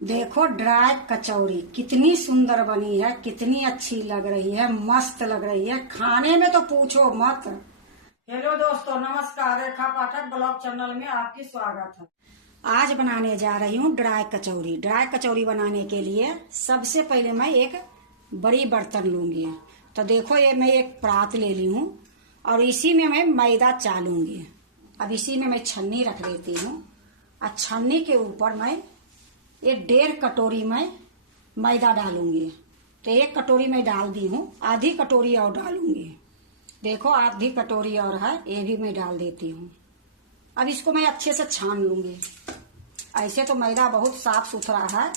देखो ड्राई कचौरी कितनी सुंदर बनी है, कितनी अच्छी लग रही है, मस्त लग रही है। खाने में तो पूछो मत। हेलो दोस्तों, नमस्कार। रेखा पाठक ब्लॉग चैनल में आपकी स्वागत है। आज बनाने जा रही हूँ ड्राई कचौरी। ड्राई कचौरी बनाने के लिए सबसे पहले मैं एक बड़ी बर्तन लूंगी। तो देखो ये मैं एक परात ले ली हूँ और इसी में मैं मैदा चालूंगी। अब इसी में मैं छन्नी रख देती हूँ और छन्नी के ऊपर मैं ये 1.5 कटोरी में मैदा डालूंगी। तो 1 कटोरी में डाल दी हूँ, आधी कटोरी और डालूंगी। देखो आधी कटोरी और है, ये भी मैं डाल देती हूँ। अब इसको मैं अच्छे से छान लूंगी। ऐसे तो मैदा बहुत साफ सुथरा है,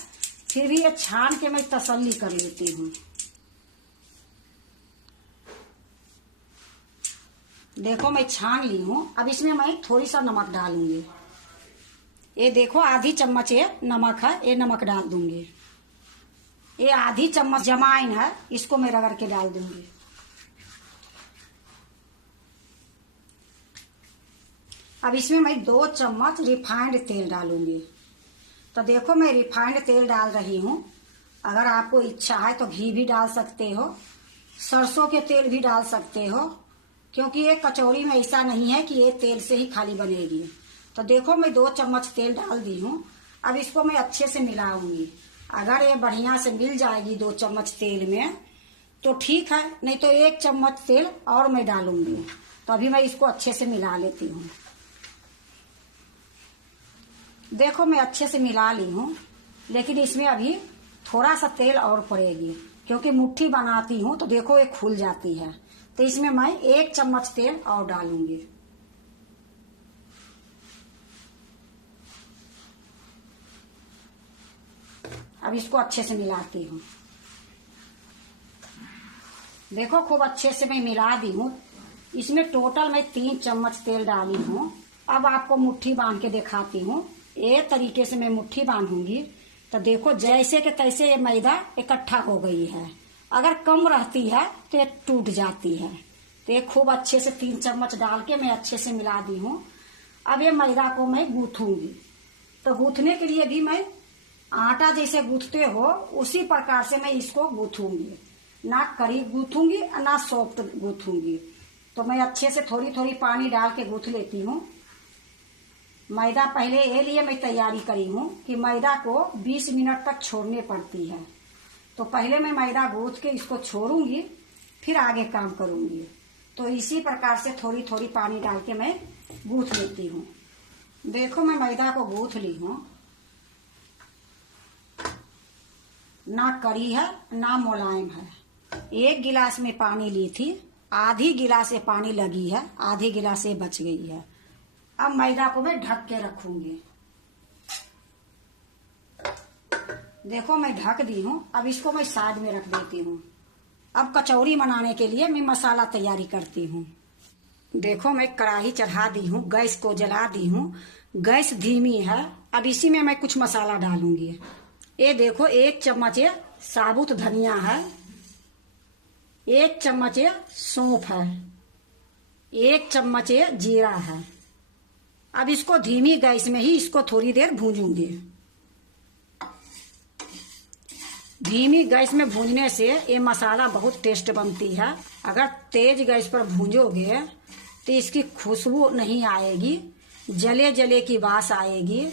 फिर भी ये छान के मैं तसल्ली कर लेती हूँ। देखो मैं छान ली हूँ। अब इसमें मैं थोड़ी सा नमक डालूंगी। ये देखो आधी चम्मच ये नमक है, ये नमक डाल दूंगी। ये आधी चम्मच जमाइन है, इसको मैं रगड़ के डाल दूंगी। अब इसमें मैं 2 चम्मच रिफाइंड तेल डालूंगी। तो देखो मैं रिफाइंड तेल डाल रही हूँ। अगर आपको इच्छा है तो घी भी डाल सकते हो, सरसों के तेल भी डाल सकते हो, क्योंकि ये कचौरी में ऐसा नहीं है कि ये तेल से ही खाली बनेगी। तो देखो मैं 2 चम्मच तेल डाल दी हूँ। अब इसको मैं अच्छे से मिलाऊंगी। अगर ये बढ़िया से मिल जाएगी 2 चम्मच तेल में तो ठीक है, नहीं तो 1 चम्मच तेल और मैं डालूंगी। तो अभी मैं इसको अच्छे से मिला लेती हूँ। देखो मैं अच्छे से मिला ली हूँ, लेकिन इसमें अभी थोड़ा सा तेल और पड़ेगी, क्योंकि मुट्ठी बनाती हूँ तो देखो ये खुल जाती है। तो इसमें मैं 1 चम्मच तेल और डालूंगी। अब इसको अच्छे से मिलाती हूँ। देखो खूब अच्छे से मैं मिला दी हूँ। इसमें टोटल मैं 3 चम्मच तेल डाली हूँ। अब आपको मुट्ठी बांध के दिखाती हूँ। ये तरीके से मैं मुट्ठी बांधूंगी। तो देखो जैसे के तैसे ये मैदा इकट्ठा हो गई है। अगर कम रहती है तो ये टूट जाती है। तो ये खूब अच्छे से 3 चम्मच डाल के मैं अच्छे से मिला दी हूँ। अब ये मैदा को मैं गूंथूंगी। तो गूंथने के लिए भी मैं आटा जैसे गूंथते हो उसी प्रकार से मैं इसको गूंथूंगी। ना कड़ी गूंथूंगी ना सॉफ्ट गूंथूंगी। तो मैं अच्छे से थोड़ी थोड़ी पानी डाल के गूंथ लेती हूँ। मैदा पहले ये लिए मैं तैयारी करी हूँ कि मैदा को 20 मिनट तक छोड़ने पड़ती है। तो पहले मैं मैदा गूंथ के इसको छोड़ूंगी, फिर आगे काम करूंगी। तो इसी प्रकार से थोड़ी थोड़ी पानी डाल के मैं गूंथ लेती हूँ। देखो मैं मैदा को गूंथ ली हूँ। ना कड़ी है ना मुलायम है। 1 गिलास में पानी ली थी, आधी गिलास ये पानी लगी है, आधी गिलास ये बच गई है। अब मैदा को मैं ढक के रखूंगी। देखो मैं ढक दी हूँ। अब इसको मैं साइड में रख देती हूँ। अब कचौरी बनाने के लिए मैं मसाला तैयारी करती हूँ। देखो मैं कढ़ाई चढ़ा दी हूँ, गैस को जला दी हूँ। गैस धीमी है। अब इसी में मैं कुछ मसाला डालूंगी। ये देखो 1 चम्मच ये साबुत धनिया है, 1 चम्मच ये सौंफ है, 1 चम्मच ये जीरा है। अब इसको धीमी गैस में ही इसको थोड़ी देर भूंजूंगी। धीमी गैस में भूंजने से ये मसाला बहुत टेस्ट बनती है। अगर तेज गैस पर भूंजोगे तो इसकी खुशबू नहीं आएगी, जले जले की बास आएगी।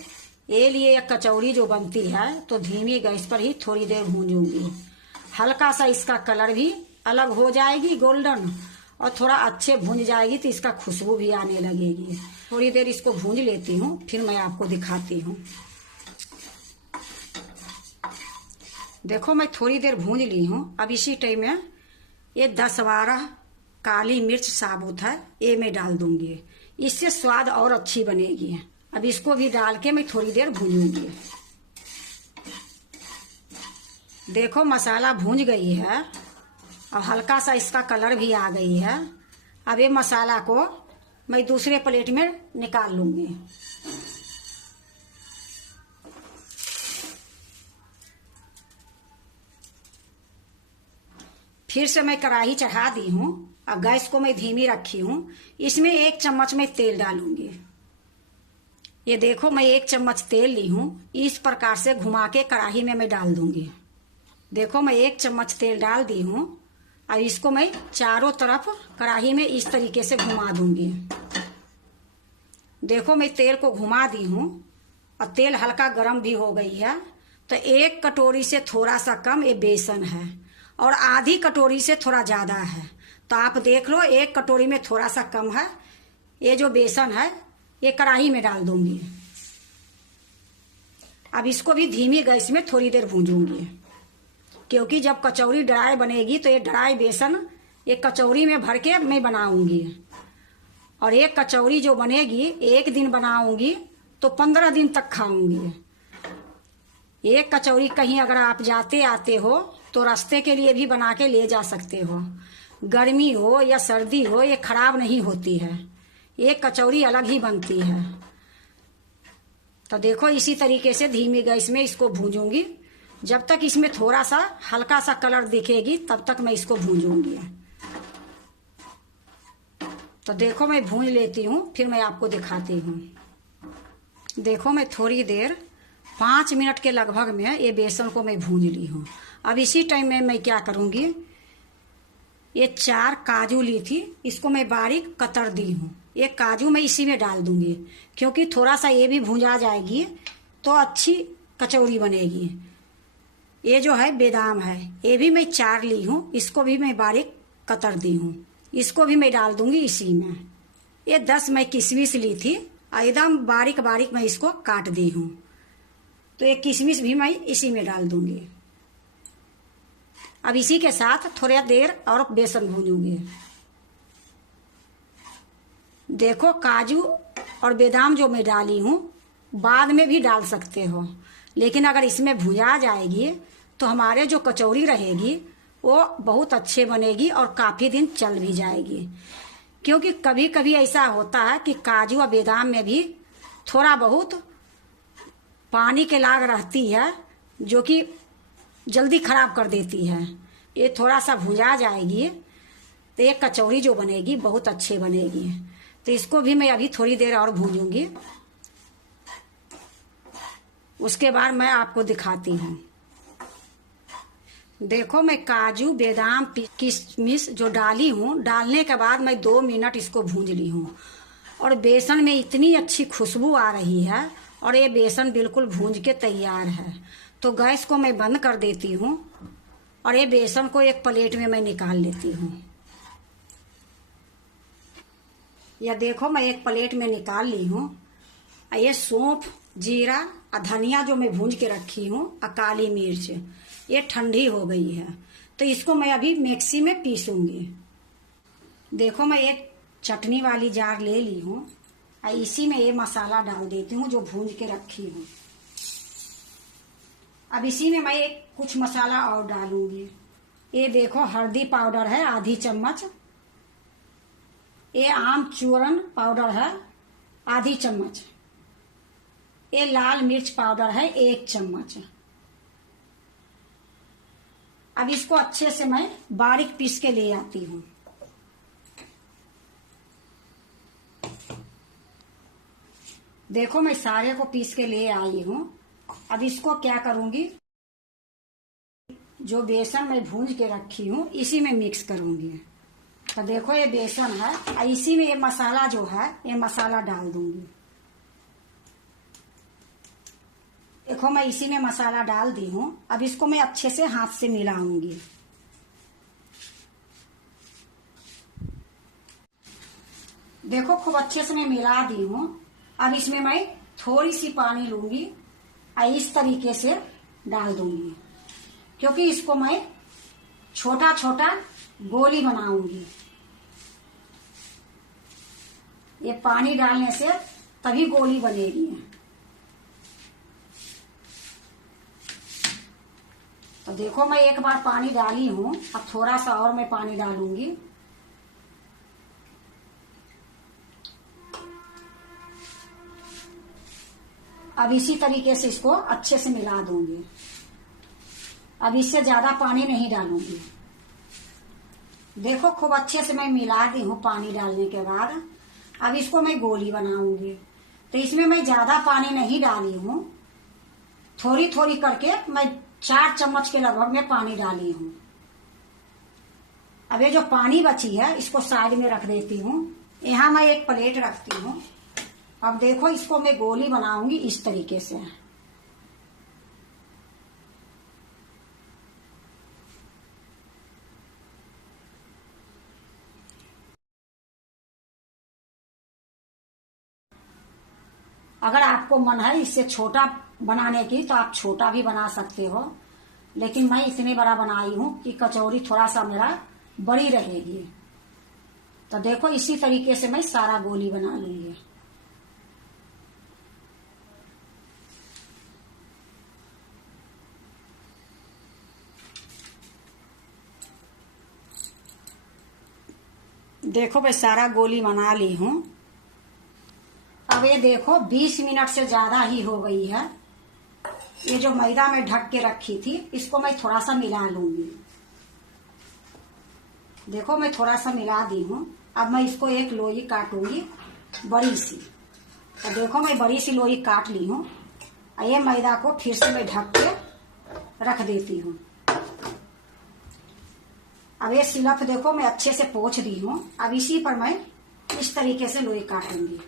ये लिए एक कचौरी जो बनती है तो धीमी गैस पर ही थोड़ी देर भूंजूंगी। हल्का सा इसका कलर भी अलग हो जाएगी, गोल्डन, और थोड़ा अच्छे भूंज जाएगी तो इसका खुशबू भी आने लगेगी। थोड़ी देर इसको भूंज लेती हूँ, फिर मैं आपको दिखाती हूँ। देखो मैं थोड़ी देर भूंज ली हूँ। अब इसी टाइम में ये 10-12 काली मिर्च साबुत है, ये मैं डाल दूंगी। इससे स्वाद और अच्छी बनेगी। अब इसको भी डाल के मैं थोड़ी देर भूनूंगी। देखो मसाला भूंज गई है और हल्का सा इसका कलर भी आ गई है। अब ये मसाला को मैं दूसरे प्लेट में निकाल लूंगी। फिर से मैं कढ़ाई चढ़ा दी हूँ। अब गैस को मैं धीमी रखी हूँ। इसमें 1 चम्मच में तेल डालूंगी। ये देखो मैं 1 चम्मच तेल ली हूँ। इस प्रकार से घुमा के कढ़ाई में मैं डाल दूंगी। देखो मैं 1 चम्मच तेल डाल दी हूँ। अब इसको मैं चारों तरफ कढ़ाई में इस तरीके से घुमा दूंगी। देखो मैं तेल को घुमा दी हूँ और तेल हल्का गर्म भी हो गई है। तो 1 कटोरी से थोड़ा सा कम ये बेसन है और आधी कटोरी से थोड़ा ज़्यादा है। तो आप देख लो 1 कटोरी में थोड़ा सा कम है। ये जो बेसन है ये कढ़ाई में डाल दूंगी। अब इसको भी धीमी गैस में थोड़ी देर भूंजूंगी, क्योंकि जब कचौरी ड्राई बनेगी तो ये ड्राई बेसन एक कचौरी में भर के मैं बनाऊंगी। और एक कचौरी जो बनेगी 1 दिन बनाऊंगी तो 15 दिन तक खाऊंगी। एक कचौरी कहीं अगर आप जाते आते हो तो रास्ते के लिए भी बना के ले जा सकते हो। गर्मी हो या सर्दी हो ये खराब नहीं होती है। एक कचौरी अलग ही बनती है। तो देखो इसी तरीके से धीमी गैस में इसको भूंजूंगी। जब तक इसमें थोड़ा सा हल्का सा कलर दिखेगी तब तक मैं इसको भूंजूंगी। तो देखो मैं भूंज लेती हूँ, फिर मैं आपको दिखाती हूँ। देखो मैं थोड़ी देर 5 मिनट के लगभग में ये बेसन को मैं भूंज ली हूँ। अब इसी टाइम में मैं क्या करूँगी, ये 4 काजू ली थी, इसको मैं बारीक कतर दी हूँ। ये काजू मैं इसी में डाल दूंगी, क्योंकि थोड़ा सा ये भी भूंजा जाएगी तो अच्छी कचौरी बनेगी। ये जो है बादाम है, ये भी मैं 4 ली हूँ, इसको भी मैं बारीक कतर दी हूँ, इसको भी मैं डाल दूंगी इसी में। ये 10 मैं किशमिश ली थी, एकदम बारीक बारीक मैं इसको काट दी हूँ, तो ये किशमिश भी मैं इसी में डाल दूंगी। अब इसी के साथ थोड़ा देर और बेसन भूनूंगी। देखो काजू और बादाम जो मैं डाली हूँ बाद में भी डाल सकते हो, लेकिन अगर इसमें भुजा जाएगी तो हमारे जो कचौरी रहेगी वो बहुत अच्छे बनेगी और काफ़ी दिन चल भी जाएगी। क्योंकि कभी कभी ऐसा होता है कि काजू और बादाम में भी थोड़ा बहुत पानी के लाग रहती है, जो कि जल्दी खराब कर देती है। ये थोड़ा सा भुजा जाएगी तो ये कचौरी जो बनेगी बहुत अच्छे बनेगी। तो इसको भी मैं अभी थोड़ी देर और भूनूंगी, उसके बाद मैं आपको दिखाती हूँ। देखो मैं काजू बादाम किशमिश जो डाली हूँ, डालने के बाद मैं 2 मिनट इसको भूंज ली हूँ और बेसन में इतनी अच्छी खुशबू आ रही है और ये बेसन बिल्कुल भूंज के तैयार है। तो गैस को मैं बंद कर देती हूँ और ये बेसन को एक प्लेट में मैं निकाल लेती हूँ। या देखो मैं एक प्लेट में निकाल ली हूँ। ये सौंफ, जीरा और धनिया जो मैं भूंज के रखी हूँ और काली मिर्च, ये ठंडी हो गई है, तो इसको मैं अभी मिक्सी में पीसूंगी। देखो मैं एक चटनी वाली जार ले ली हूँ और इसी में ये मसाला डाल देती हूँ जो भूंज के रखी हूँ। अब इसी में मैं एक कुछ मसाला और डालूंगी। ये देखो हल्दी पाउडर है आधी चम्मच, ये आमचूरन पाउडर है आधी चम्मच, ये लाल मिर्च पाउडर है 1 चम्मच। अब इसको अच्छे से मैं बारीक पीस के ले आती हूँ। देखो मैं सारे को पीस के ले आई हूँ। अब इसको क्या करूंगी, जो बेसन मैं भूंज के रखी हूँ इसी में मिक्स करूंगी। तो देखो ये बेसन है, इसी में ये मसाला जो है ये मसाला डाल दूंगी। देखो मैं इसी में मसाला डाल दी हूँ। अब इसको मैं अच्छे से हाथ से मिलाऊंगी। देखो खूब अच्छे से मैं मिला दी हूँ। अब इसमें मैं थोड़ी सी पानी लूंगी और इस तरीके से डाल दूंगी, क्योंकि इसको मैं छोटा छोटा गोली बनाऊंगी। ये पानी डालने से तभी गोली बनेगी। तो देखो मैं एक बार पानी डाली हूँ, अब थोड़ा सा और मैं पानी डालूंगी। अब इसी तरीके से इसको अच्छे से मिला दूंगी। अब इससे ज्यादा पानी नहीं डालूंगी। देखो खूब अच्छे से मैं मिला दी हूँ पानी डालने के बाद। अब इसको मैं गोली बनाऊंगी। तो इसमें मैं ज्यादा पानी नहीं डाली हूँ, थोड़ी थोड़ी करके मैं 4 चम्मच के लगभग में पानी डाली हूँ। अब ये जो पानी बची है इसको साइड में रख देती हूँ। यहाँ मैं एक प्लेट रखती हूँ। अब देखो इसको मैं गोली बनाऊंगी इस तरीके से। अगर आपको मन है इससे छोटा बनाने की तो आप छोटा भी बना सकते हो, लेकिन मैं इतने बड़ा बनाई हूं कि कचौरी थोड़ा सा मेरा बड़ी रहेगी। तो देखो इसी तरीके से मैं सारा गोली बना लूंगी। देखो मैं सारा गोली बना ली हूं। अब ये देखो 20 मिनट से ज्यादा ही हो गई है। ये जो मैदा में ढक के रखी थी इसको मैं थोड़ा सा मिला लूंगी। देखो मैं थोड़ा सा मिला दी हूँ। अब मैं इसको एक लोई काटूंगी बड़ी सी। तो देखो मैं बड़ी सी लोई काट ली हूँ। ये मैदा को फिर से मैं ढक के रख देती हूँ। अब ये सिलप देखो मैं अच्छे से पोंछ दी हूँ। अब इसी पर मैं इस तरीके से लोई काटूंगी।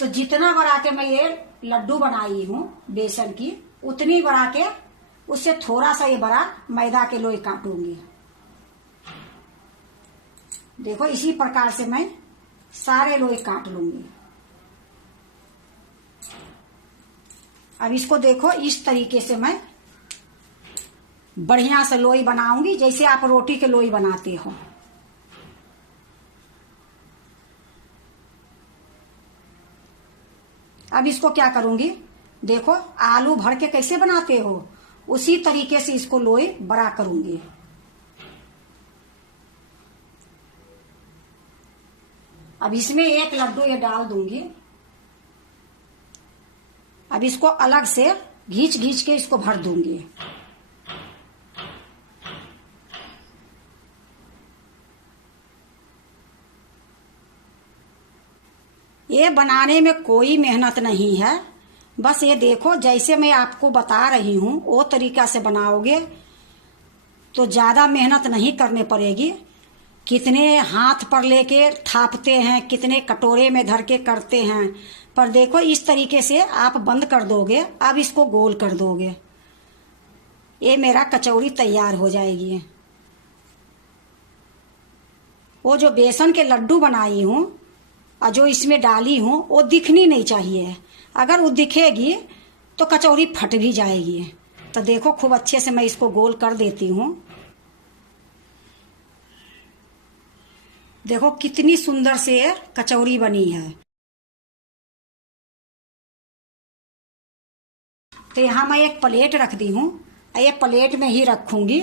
तो जितना बड़ा के मैं ये लड्डू बनाई हूँ बेसन की, उतनी बड़ा के उससे थोड़ा सा ये बड़ा मैदा के लोई काटूंगी। देखो इसी प्रकार से मैं सारे लोई काट लूंगी। अब इसको देखो इस तरीके से मैं बढ़िया से लोई बनाऊंगी, जैसे आप रोटी के लोई बनाते हो। अब इसको क्या करूंगी, देखो आलू भर के कैसे बनाते हो उसी तरीके से इसको लोई बड़ा करूंगी। अब इसमें एक लड्डू ये डाल दूंगी। अब इसको अलग से घींच घींच के इसको भर दूंगी। ये बनाने में कोई मेहनत नहीं है, बस ये देखो जैसे मैं आपको बता रही हूं वो तरीका से बनाओगे तो ज्यादा मेहनत नहीं करने पड़ेगी। कितने हाथ पर लेके थापते हैं, कितने कटोरे में धर के करते हैं, पर देखो इस तरीके से आप बंद कर दोगे। अब इसको गोल कर दोगे, ये मेरा कचौरी तैयार हो जाएगी। वो जो बेसन के लड्डू बनाई हूं और जो इसमें डाली हूं वो दिखनी नहीं चाहिए। अगर वो दिखेगी तो कचौरी फट भी जाएगी। तो देखो खूब अच्छे से मैं इसको गोल कर देती हूं। देखो कितनी सुंदर से कचौरी बनी है। तो यहाँ मैं एक प्लेट रख दी हूँ, ये प्लेट में ही रखूंगी।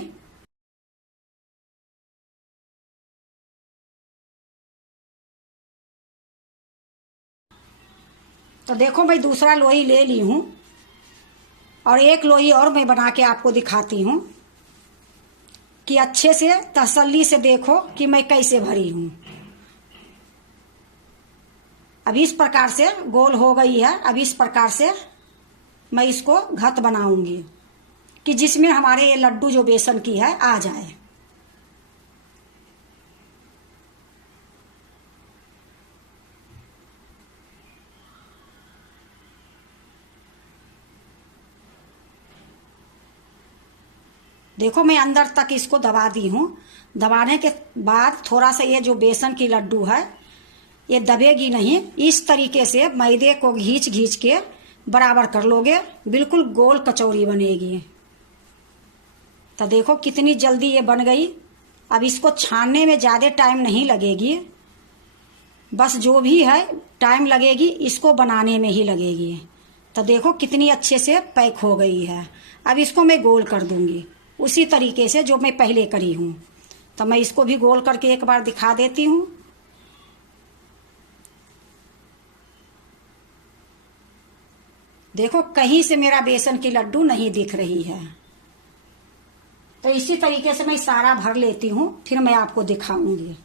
तो देखो मैं दूसरा लोई ले ली हूँ और एक लोई और मैं बना के आपको दिखाती हूँ कि अच्छे से तसल्ली से देखो कि मैं कैसे भरी हूँ। अब इस प्रकार से गोल हो गई है। अब इस प्रकार से मैं इसको घट बनाऊंगी कि जिसमें हमारे ये लड्डू जो बेसन की है आ जाए। देखो मैं अंदर तक इसको दबा दी हूँ। दबाने के बाद थोड़ा सा ये जो बेसन की लड्डू है ये दबेगी नहीं। इस तरीके से मैदे को घींच घींच के बराबर कर लोगे, बिल्कुल गोल कचौरी बनेगी। तो देखो कितनी जल्दी ये बन गई। अब इसको छानने में ज़्यादा टाइम नहीं लगेगी, बस जो भी है टाइम लगेगी इसको बनाने में ही लगेगी। तो देखो कितनी अच्छे से पैक हो गई है। अब इसको मैं गोल कर दूंगी उसी तरीके से जो मैं पहले करी हूँ। तो मैं इसको भी गोल करके एक बार दिखा देती हूँ। देखो कहीं से मेरा बेसन की लड्डू नहीं दिख रही है। तो इसी तरीके से मैं सारा भर लेती हूँ, फिर मैं आपको दिखाऊंगी।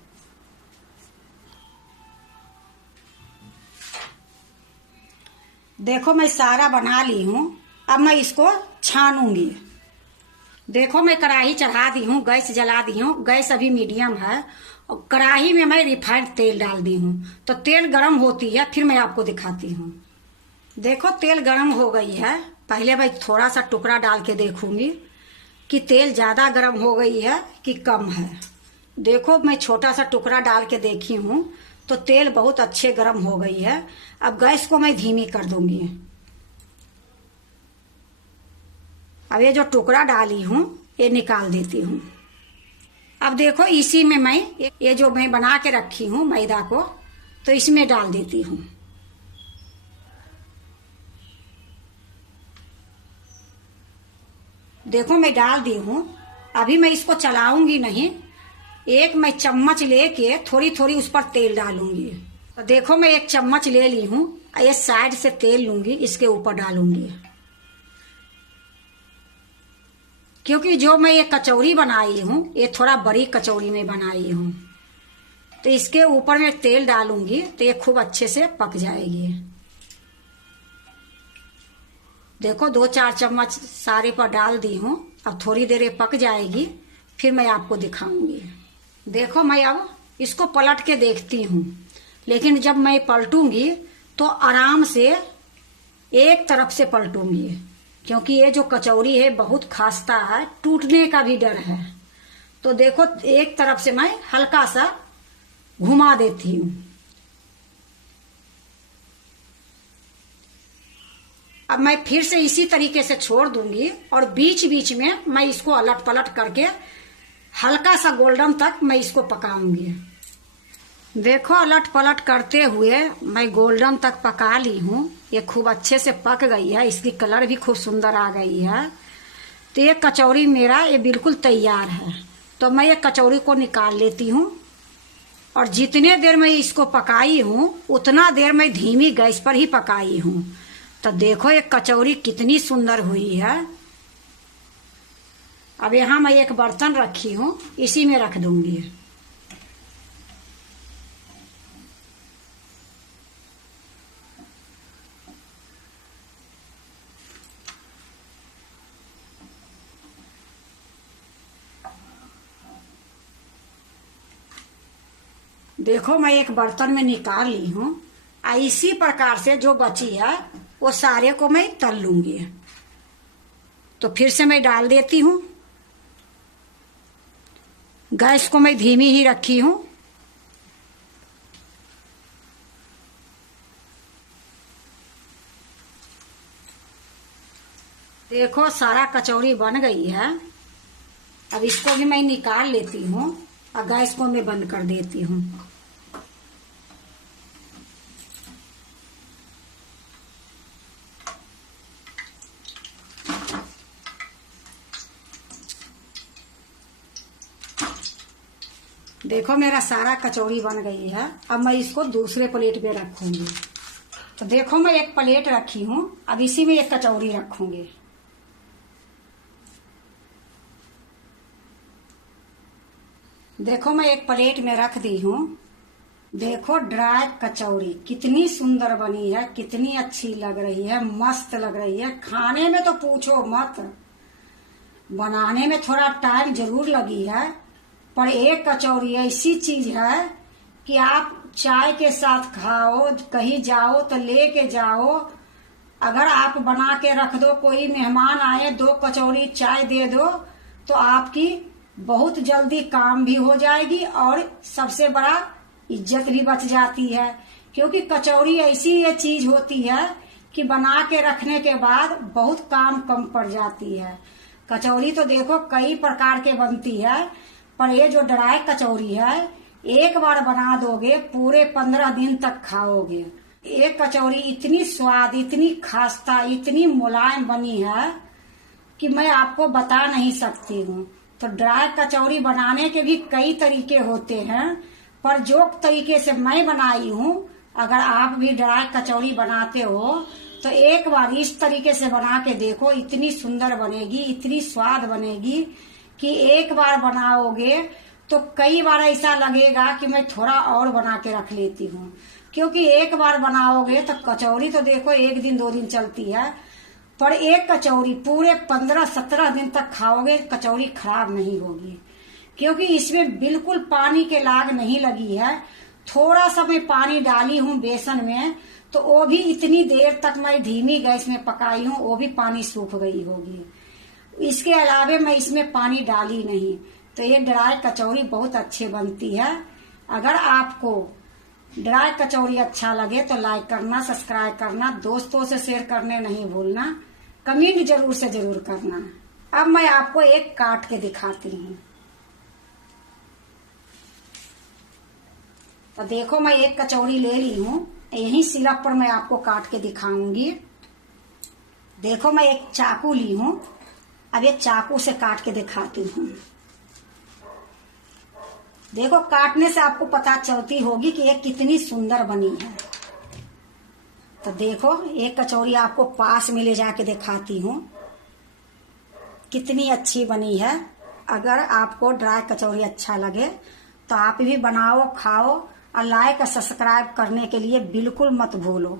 देखो मैं सारा बना ली हूँ। अब मैं इसको छानूंगी। देखो मैं कढ़ाई चढ़ा दी हूँ, गैस जला दी हूँ। गैस अभी मीडियम है और कढ़ाई में मैं रिफाइंड तेल डाल दी हूँ। तो तेल गरम होती है, फिर मैं आपको दिखाती हूँ। देखो तेल गरम हो गई है। पहले मैं थोड़ा सा टुकड़ा डाल के देखूंगी कि तेल ज्यादा गरम हो गई है कि कम है। देखो मैं छोटा सा टुकड़ा डाल के देखी हूँ तो तेल बहुत अच्छे गरम हो गई है। अब गैस को मैं धीमी कर दूंगी। अब ये जो टुकड़ा डाली हूँ ये निकाल देती हूँ। अब देखो इसी में मैं ये जो मैं बना के रखी हूँ मैदा को, तो इसमें डाल देती हूँ। देखो मैं डाल दी हूँ। अभी मैं इसको चलाऊंगी नहीं, एक मैं चम्मच लेके थोड़ी थोड़ी उस पर तेल डालूंगी। तो देखो मैं एक चम्मच ले ली हूँ, ये साइड से तेल लूंगी, इसके ऊपर डालूंगी। क्योंकि जो मैं ये कचौरी बनाई हूँ ये थोड़ा बड़ी कचौरी में बनाई हूँ, तो इसके ऊपर मैं तेल डालूंगी तो ये खूब अच्छे से पक जाएगी। देखो 2-4 चम्मच सारे पर डाल दी हूँ। अब थोड़ी देर ये पक जाएगी, फिर मैं आपको दिखाऊंगी। देखो मैं अब इसको पलट के देखती हूँ, लेकिन जब मैं पलटूंगी तो आराम से एक तरफ से पलटूंगी, क्योंकि ये जो कचौरी है बहुत खास्ता है, टूटने का भी डर है। तो देखो एक तरफ से मैं हल्का सा घुमा देती हूँ। अब मैं फिर से इसी तरीके से छोड़ दूंगी और बीच बीच में मैं इसको अलट पलट करके हल्का सा गोल्डन तक मैं इसको पकाऊंगी। देखो अलट पलट करते हुए मैं गोल्डन तक पका ली हूँ। ये खूब अच्छे से पक गई है, इसकी कलर भी खूब सुंदर आ गई है। तो ये कचौरी मेरा ये बिल्कुल तैयार है। तो मैं ये कचौरी को निकाल लेती हूँ और जितने देर मैं इसको पकाई हूँ उतना देर मैं धीमी गैस पर ही पकाई हूँ। तो देखो ये कचौरी कितनी सुंदर हुई है। अब यहाँ मैं एक बर्तन रखी हूँ, इसी में रख दूंगी। देखो मैं एक बर्तन में निकाल ली हूँ। इसी प्रकार से जो बची है वो सारे को मैं तल लूंगी। तो फिर से मैं डाल देती हूँ। गैस को मैं धीमी ही रखी हूँ। देखो सारा कचौरी बन गई है। अब इसको भी मैं निकाल लेती हूँ और गैस को मैं बंद कर देती हूँ। देखो मेरा सारा कचौरी बन गई है। अब मैं इसको दूसरे प्लेट में रखूंगी। तो देखो मैं एक प्लेट रखी हूँ, अब इसी में एक कचौरी रखूंगी। देखो मैं एक प्लेट में रख दी हूँ। देखो ड्राई कचौरी कितनी सुंदर बनी है, कितनी अच्छी लग रही है, मस्त लग रही है। खाने में तो पूछो मत, बनाने में थोड़ा टाइम जरूर लगी है, पर एक कचौरी ऐसी चीज है कि आप चाय के साथ खाओ, कहीं जाओ तो लेके जाओ। अगर आप बना के रख दो, कोई मेहमान आए 2 कचौरी चाय दे दो, तो आपकी बहुत जल्दी काम भी हो जाएगी और सबसे बड़ा इज्जत भी बच जाती है। क्योंकि कचौरी ऐसी ये चीज होती है कि बना के रखने के बाद बहुत काम कम पड़ जाती है। कचौरी तो देखो कई प्रकार के बनती है, पर ये जो ड्राई कचौरी है एक बार बना दोगे पूरे 15 दिन तक खाओगे। एक कचौरी इतनी स्वाद, इतनी खास्ता, इतनी मुलायम बनी है कि मैं आपको बता नहीं सकती हूँ। तो ड्राई कचौरी बनाने के भी कई तरीके होते हैं, पर जो तरीके से मैं बनाई हूँ, अगर आप भी ड्राई कचौरी बनाते हो तो एक बार इस तरीके से बना के देखो। इतनी सुंदर बनेगी, इतनी स्वाद बनेगी कि एक बार बनाओगे तो कई बार ऐसा लगेगा कि मैं थोड़ा और बना के रख लेती हूँ। क्योंकि एक बार बनाओगे तो कचौरी तो देखो 1 दिन 2 दिन चलती है, पर एक कचौरी पूरे 15-17 दिन तक खाओगे कचौरी खराब नहीं होगी। क्योंकि इसमें बिल्कुल पानी के लाग नहीं लगी है। थोड़ा सा मैं पानी डाली हूँ बेसन में, तो वो भी इतनी देर तक मैं धीमी गैस में पकाई हूँ, वो भी पानी सूख गई होगी। इसके अलावे मैं इसमें पानी डाली नहीं। तो ये ड्राई कचौरी बहुत अच्छी बनती है। अगर आपको ड्राई कचौरी अच्छा लगे तो लाइक करना, सब्सक्राइब करना, दोस्तों से शेयर करने नहीं भूलना, कमेंट जरूर से जरूर करना। अब मैं आपको एक काट के दिखाती हूँ। तो देखो मैं एक कचौरी ले ली हूँ, यही सिरप पर मैं आपको काट के दिखाऊंगी। देखो मैं एक चाकू ली हूँ, अब ये चाकू से काट के दिखाती हूँ। देखो काटने से आपको पता चलती होगी कि ये कितनी सुंदर बनी है। तो देखो एक कचौरी आपको पास में ले जाके दिखाती हूँ, कितनी अच्छी बनी है। अगर आपको ड्राई कचौरी अच्छा लगे तो आप भी बनाओ, खाओ, और लाइक और सब्सक्राइब करने के लिए बिल्कुल मत भूलो।